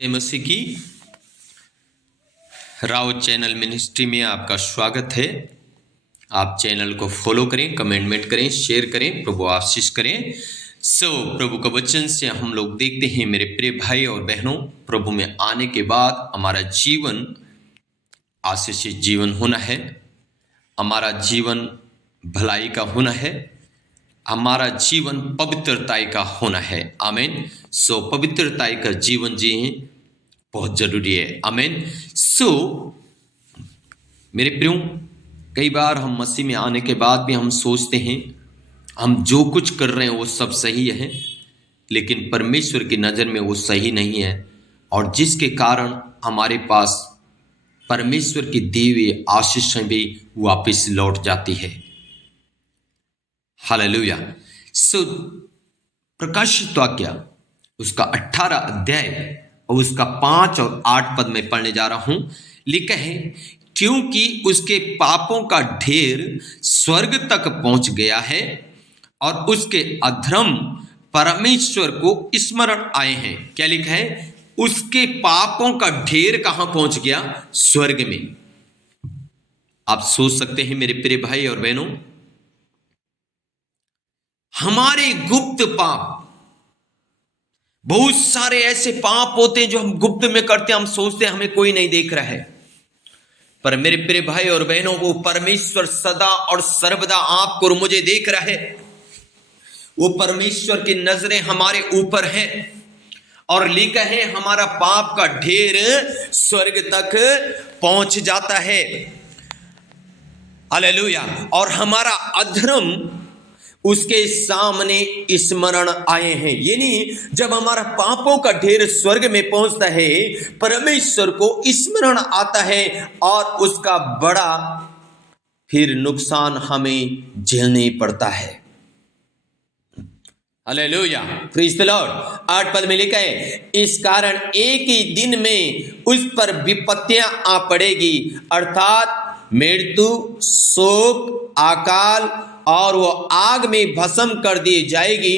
मसीह की Rao channel ministry में आपका स्वागत है। आप चैनल को फॉलो करें, कमेंटमेंट करें, शेयर करें, प्रभु आशीष करें। प्रभु का वचन से हम लोग देखते हैं मेरे प्रिय भाई और बहनों, प्रभु में आने के बाद हमारा जीवन आशीषित जीवन होना है, हमारा जीवन भलाई का होना है, हमारा जीवन पवित्रताई का होना है। आमीन। पवित्रताई का जीवन जिए बहुत जरूरी है। आमीन। मेरे प्रियो, कई बार हम मसीह में आने के बाद भी हम सोचते हैं हम जो कुछ कर रहे हैं वो सब सही है, लेकिन परमेश्वर की नज़र में वो सही नहीं है, और जिसके कारण हमारे पास परमेश्वर की दी हुई आशीषें भी वापस लौट जाती है। हालेलुया। प्रकाशित वाक्य उसका 18 अध्याय और उसका 5 और 8 पद में पढ़ने जा रहा हूं। लिखा है, क्योंकि उसके पापों का ढेर स्वर्ग तक पहुंच गया है और उसके अधर्म परमेश्वर को स्मरण आए हैं। क्या लिखा है? उसके पापों का ढेर कहां पहुंच गया? स्वर्ग में। आप सोच सकते हैं मेरे प्रिय भाई और बहनों, हमारे गुप्त पाप, बहुत सारे ऐसे पाप होते हैं जो हम गुप्त में करते हैं, हम सोचते हैं हमें कोई नहीं देख रहा है, पर मेरे प्रिय भाई और बहनों, वो परमेश्वर सदा और सर्वदा आपको और मुझे देख रहा है। वो परमेश्वर की नजरें हमारे ऊपर हैं, और लिखा है हमारा पाप का ढेर स्वर्ग तक पहुंच जाता है। हालेलुया। और हमारा अधर्म उसके सामने स्मरण आए हैं। यानी जब हमारा पापों का ढेर स्वर्ग में पहुंचता है, परमेश्वर को स्मरण आता है, और उसका बड़ा फिर नुकसान हमें झेलने पड़ता है। Hallelujah, praise the Lord. 8 पद में लिखा है, इस कारण एक ही दिन में उस पर विपत्तियां आ पड़ेगी, अर्थात मृत्यु, शोक, अकाल, और वो आग में भस्म कर दी जाएगी,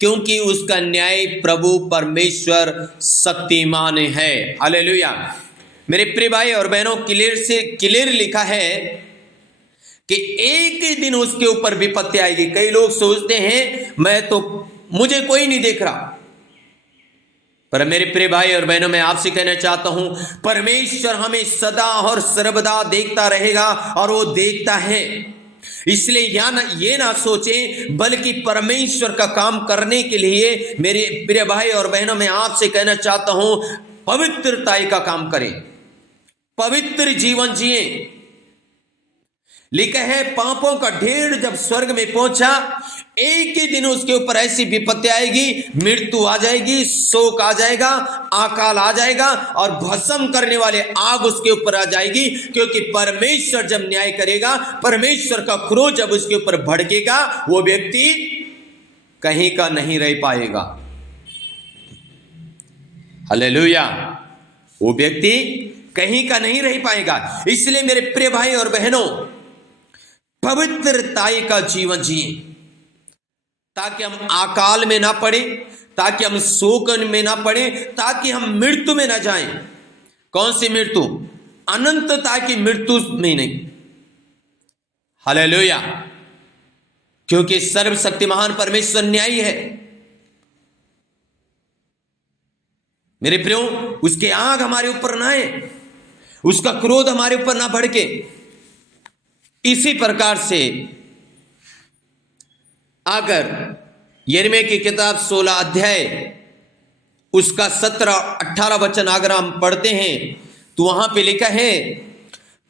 क्योंकि उसका न्याय प्रभु परमेश्वर शक्तिमान है। हालेलुया। मेरे प्रिय भाई और बहनों, क्लियर लिखा है कि एक ही दिन उसके ऊपर विपत्ति आएगी। कई लोग सोचते हैं मुझे कोई नहीं देख रहा, पर मेरे प्रिय भाई और बहनों, मैं आपसे कहना चाहता हूं, परमेश्वर हमें सदा और सर्वदा देखता रहेगा, और वो देखता है। इसलिए ये ना सोचें, बल्कि परमेश्वर का काम करने के लिए मेरे प्रिय भाई और बहनों, मैं आपसे कहना चाहता हूं, पवित्रताई का काम करें, पवित्र जीवन जिए। लिखा है, पापों का ढेर जब स्वर्ग में पहुंचा, एक ही दिन उसके ऊपर ऐसी विपत्ति आएगी, मृत्यु आ जाएगी, शोक आ जाएगा, अकाल आ जाएगा, और भस्म करने वाले आग उसके ऊपर आ जाएगी, क्योंकि परमेश्वर जब न्याय करेगा, परमेश्वर का क्रोध जब उसके ऊपर भड़केगा, वो व्यक्ति कहीं का नहीं रह पाएगा। हालेलुया। वो व्यक्ति कहीं का नहीं रह पाएगा। इसलिए मेरे प्रिय भाई और बहनों, पवित्रताई का जीवन जिए, ताकि हम अकाल में ना पड़े, ताकि हम शोक में ना पड़े, ताकि हम मृत्यु में ना जाएं। कौन सी मृत्यु? अनंतता की मृत्यु में नहीं। हालेलुया। क्योंकि सर्वशक्तिमान परमेश्वर न्यायी है। मेरे प्रियो, उसके आग हमारे ऊपर ना आए, उसका क्रोध हमारे ऊपर ना भड़के। इसी प्रकार से अगर यिर्मयाह की किताब 16 अध्याय उसका 17-18 वचन अगर हम पढ़ते हैं, तो वहां पे लिखा है,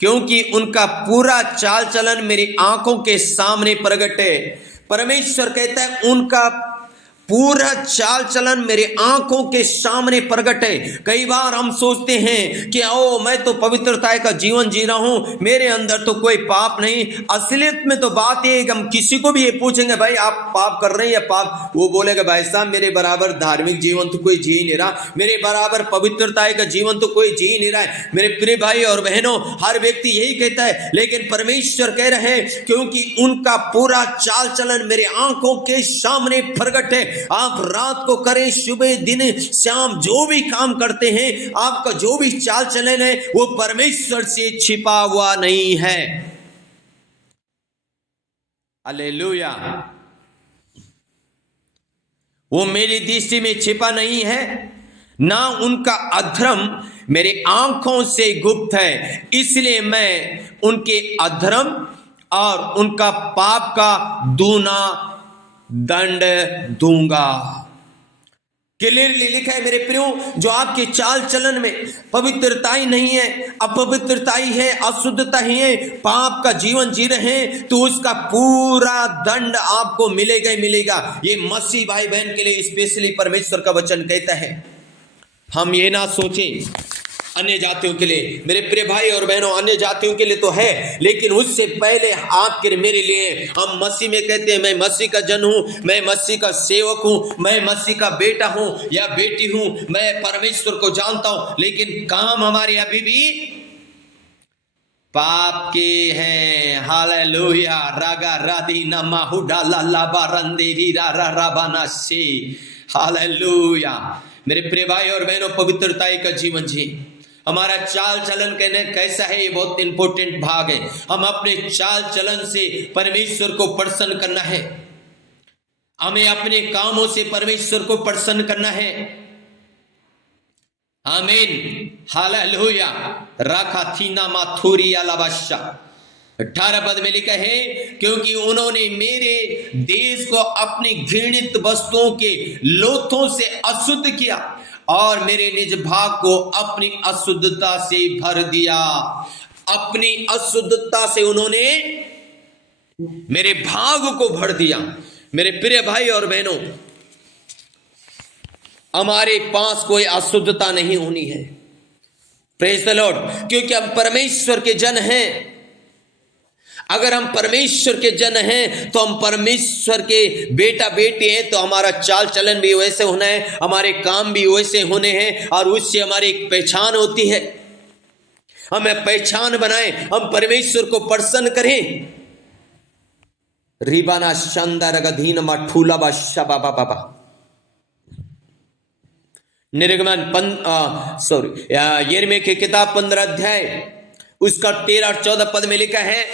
क्योंकि उनका पूरा चाल चलन मेरी आंखों के सामने प्रकट है। परमेश्वर कहता है, उनका पूरा चाल चलन मेरे आंखों के सामने प्रकट है। कई बार हम सोचते हैं कि मैं तो पवित्रता का जीवन जी रहा हूं, मेरे अंदर तो कोई पाप नहीं। असलियत में तो बात यह है कि हम किसी को भी ये पूछेंगे, भाई आप पाप कर रहे हैं या पाप, वो बोलेगा, भाई साहब मेरे बराबर धार्मिक जीवन तो कोई जी नहीं रहा, मेरे बराबर पवित्रता का जीवन तो कोई जी नहीं रहा है। मेरे प्रिय भाई और बहनों, हर व्यक्ति यही कहता है, लेकिन परमेश्वर कह रहे हैं, क्योंकि उनका पूरा चाल चलन मेरे आंखों के सामने प्रकट है। आप रात को करें, सुबह दिन शाम जो भी काम करते हैं, आपका जो भी चाल चलन है वो परमेश्वर से छिपा हुआ नहीं है। हालेलुया। वो मेरी दृष्टि में छिपा नहीं है, ना उनका अधर्म मेरे आंखों से गुप्त है, इसलिए मैं उनके अधर्म और उनका पाप का दूना दंड दूंगा। क्लियरली लिखा है मेरे प्रियो, जो आपके चाल चलन में पवित्रता ही नहीं है, अपवित्रता ही है, अशुद्धता ही है, पाप का जीवन जी रहे हैं, तो उसका पूरा दंड आपको मिलेगा ही मिलेगा। ये मसीह भाई बहन के लिए स्पेशली परमेश्वर का वचन कहता है। हम ये ना सोचें अन्य जातियों के लिए, मेरे प्रिय भाई और बहनों, अन्य जातियों के लिए तो है, लेकिन उससे पहले आपके मेरे लिए, हम मसीह में कहते हैं मैं मसीह का जन हूं, मैं मसीह का सेवक हूं, मैं मसीह का बेटा हूं या बेटी हूं, मैं परमेश्वर को जानता हूं, लेकिन काम हमारे अभी भी पाप के हैं। हालेलुया। रागा राधी नमा हुडा ला बारंदे वीरा राबाना से। हालेलुया। मेरे प्रिय भाई और बहनों, पवित्रता का जीवन जी, हमारा चाल चलन कहने कैसा है, ये बहुत इंपॉर्टेंट भाग है। हम अपने चाल चलन से परमेश्वर को प्रसन्न करना है, हमें अपने कामों से परमेश्वर को प्रसन्न करना है। आमीन। हालेलुया। राखा थीना माथुरी अलाबाशा। 18 पद में लिखा है, क्योंकि उन्होंने मेरे देश को अपनी घृणित वस्तुओं के लोथों से अशुद्ध किया और मेरे निज भाग को अपनी अशुद्धता से भर दिया। अपनी अशुद्धता से उन्होंने मेरे भाग को भर दिया। मेरे प्रिय भाई और बहनों, हमारे पास कोई अशुद्धता नहीं होनी है। Praise the Lord. क्योंकि हम परमेश्वर के जन हैं। अगर हम परमेश्वर के जन हैं तो हम परमेश्वर के बेटा बेटी हैं, तो हमारा चाल चलन भी वैसे होना है, हमारे काम भी वैसे होने हैं, और उससे हमारी एक पहचान होती है। हमें पहचान बनाएं, हम परमेश्वर को प्रसन्न करें। रिबाना शानदार गधीन ठूला बाबा बाबा। निर्गमन यिर्मयाह की किताब 15 अध्याय उसका 13 और 14 पद में लिखा है,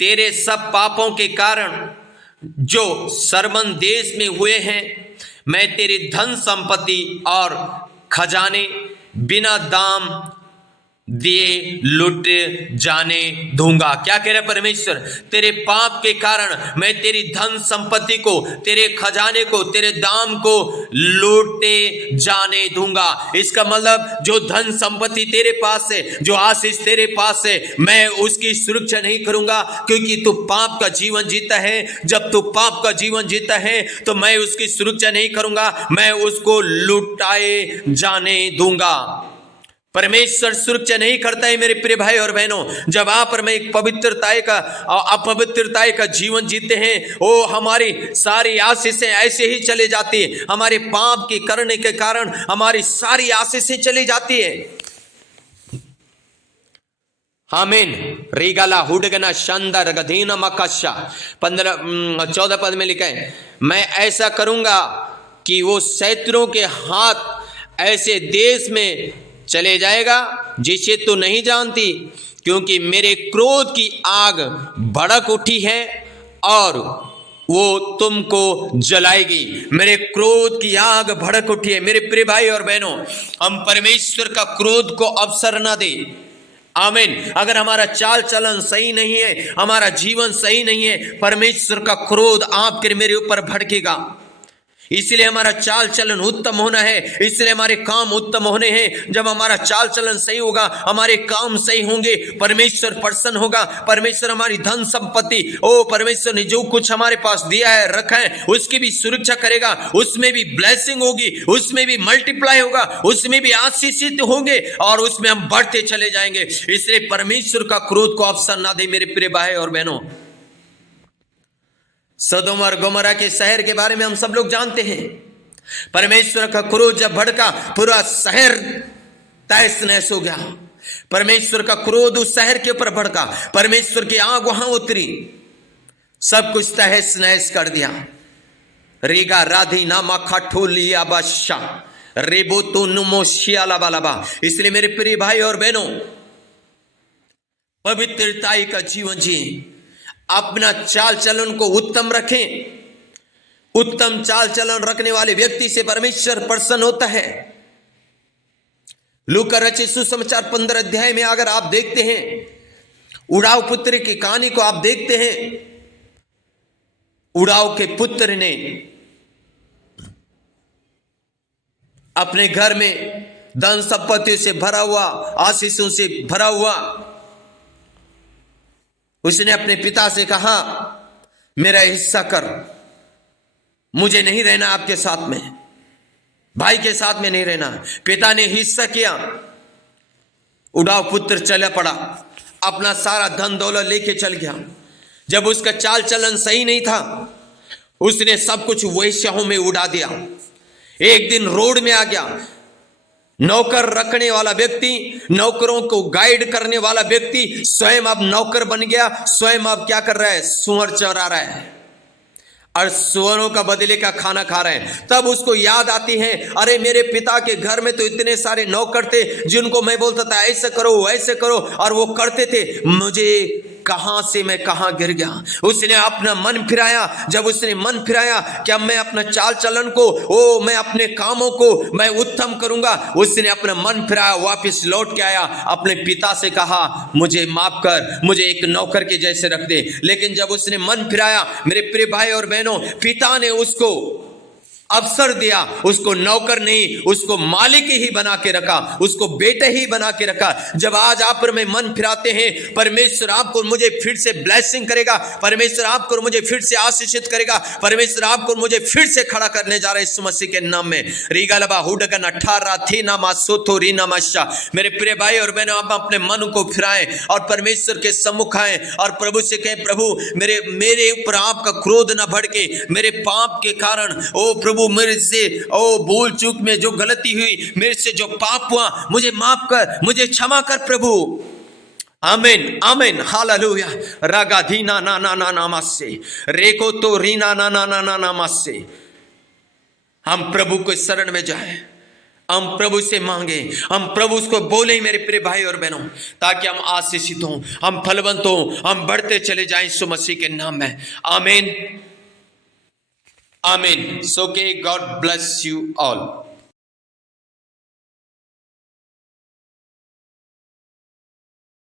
तेरे सब पापों के कारण जो सरमन देश में हुए हैं, मैं तेरी धन संपत्ति और खजाने बिना दाम दिए लुट जाने दूंगा। क्या कह रहे परमेश्वर? तेरे पाप के कारण मैं तेरी धन संपत्ति को, तेरे खजाने को, तेरे दाम को लूटे जाने दूंगा। इसका मतलब जो धन संपत्ति तेरे पास है, जो आशीष तेरे पास है, मैं उसकी सुरक्षा नहीं करूंगा, क्योंकि तू पाप का जीवन जीता है। जब तू पाप का जीवन जीता है तो मैं उसकी सुरक्षा नहीं करूंगा, मैं उसको लुटाए जाने दूंगा। परमेश्वर सुरक्षा नहीं करता है मेरे प्रिय भाई और बहनों। जब आप और मैं एक पवित्रताएं का अपवित्रताएं का जीवन जीते हैं, ओ हमारी सारी आशीषें ऐसे ही चले जाती है। हमारे पाप के करने के कारण हमारी सारी आशीषें चली जाती है। आमीन। रीगाला हुडगना शानदार गधीना मकाशा 14 पद में लिखा है, मैं ऐसा करूंगा कि वो शत्रुओं के हाथ ऐसे देश में चले जाएगा जिसे तू नहीं जानती, क्योंकि मेरे क्रोध की आग भड़क उठी है और वो तुमको जलाएगी। मेरे क्रोध की आग भड़क उठी है। मेरे प्रिय भाई और बहनों, हम परमेश्वर का क्रोध को अवसर ना दें। आमीन। अगर हमारा चाल चलन सही नहीं है, हमारा जीवन सही नहीं है, परमेश्वर का क्रोध आपके मेरे ऊपर भड़केगा। इसलिए हमारा चाल चलन उत्तम होना है, इसलिए हमारे काम उत्तम होने हैं। जब हमारा चाल चलन सही होगा, हमारे काम सही होंगे, परमेश्वर प्रसन्न होगा। परमेश्वर हमारी धन संपत्ति, ओ परमेश्वर ने जो कुछ हमारे पास दिया है, रखा है, उसकी भी सुरक्षा करेगा। उसमें भी ब्लेसिंग होगी, उसमें भी मल्टीप्लाई होगा, उसमें भी आशीषित होंगे और उसमें हम बढ़ते चले जाएंगे। इसलिए परमेश्वर का क्रोध को अवसर ना दे मेरे प्रिय भाई और बहनों। सदोम और गोमोरा के शहर के बारे में हम सब लोग जानते हैं। परमेश्वर का क्रोध जब भड़का, पूरा शहर तहस नहस हो गया। परमेश्वर का क्रोध उस शहर के ऊपर भड़का, परमेश्वर की आग वहां उतरी, सब कुछ तहस नहस कर दिया। रेगा राधी नामा खाठोलिया बादशा रेबो तो नुमोशिया लाबा। इसलिए मेरे प्रिय भाई और बहनों, पवित्रताई का जीवन जिए, अपना चाल चलन को उत्तम रखें। उत्तम चाल चलन रखने वाले व्यक्ति से परमेश्वर प्रसन्न होता है। लूका रचित सुसमाचार 15 अध्याय में अगर आप देखते हैं, उड़ाव पुत्र की कहानी को आप देखते हैं। उड़ाव के पुत्र ने अपने घर में धन संपत्तियों से भरा हुआ, आशीषों से भरा हुआ, उसने अपने पिता से कहा, मेरा हिस्सा कर, मुझे नहीं रहना आपके साथ में, भाई के साथ में नहीं रहना। पिता ने हिस्सा किया। उड़ाव पुत्र चला पड़ा, अपना सारा धन दौलत लेके चल गया। जब उसका चाल चलन सही नहीं था, उसने सब कुछ वेश्याओं में उड़ा दिया। एक दिन रोड में आ गया। नौकर रखने वाला व्यक्ति, नौकरों को गाइड करने वाला व्यक्ति स्वयं अब नौकर बन गया। स्वयं अब क्या कर रहा है? सुअर चरा रहा है और सुअरों का बदले का खाना खा रहे हैं। तब उसको याद आती है, अरे मेरे पिता के घर में तो इतने सारे नौकर थे जिनको मैं बोलता था ऐसे करो वैसे करो, और वो करते थे। मुझे कहां से मैं कहां गिर गया। उसने अपना मन फिराया। जब उसने मन फिराया कि अब मैं अपना चाल चलन को, मैं अपने कामों को मैं उत्तम करूंगा, उसने अपना मन फिराया, वापस लौट के आया, अपने पिता से कहा, मुझे माफ कर, मुझे एक नौकर के जैसे रख दे। लेकिन जब उसने मन फिराया, मेरे प्रिय भाई और बहनों, पिता ने उसको अवसर दिया, उसको नौकर नहीं, उसको मालिक ही बना के रखा, उसको बेटे ही बना के रखा। जब आज आप में मन फिराते हैं, परमेश्वर आपको मुझे फिर से ब्लेसिंग करेगा, परमेश्वर आपको मुझे फिर से आशीषित करेगा, परमेश्वर आपको मुझे फिर से खड़ा करने जा रहा है यीशु मसीह के नाम में। रीगालबा हुडगन 18 थी नामा सोथो री नमस्या। मेरे प्रिय भाई और बहनों, आप अपने मन को फिराएं और परमेश्वर के सम्मुख आए और प्रभु से कहें, प्रभु मेरे ऊपर आपका क्रोध न भड़के, मेरे पाप के कारण ओ प्रभु मेरे से भूल चूक में जो गलती हुई, मेरे से जो पाप हुआ, मुझे माफ कर, मुझे क्षमा कर प्रभु। आमीन आमीन हालेलुया। रागा धीना ना ना ना नामासे रेको तो रीना ना ना ना ना नामासे। हम प्रभु के शरण में जाएं, हम प्रभु से मांगे, हम प्रभु को बोले मेरे प्रिय भाई और बहनों, ताकि हम आशीषित हों, हम फलवंत हों, हम बढ़ते चले जाएं यीशु मसीह के नाम में। आमीन Amen. So, okay, God bless you all.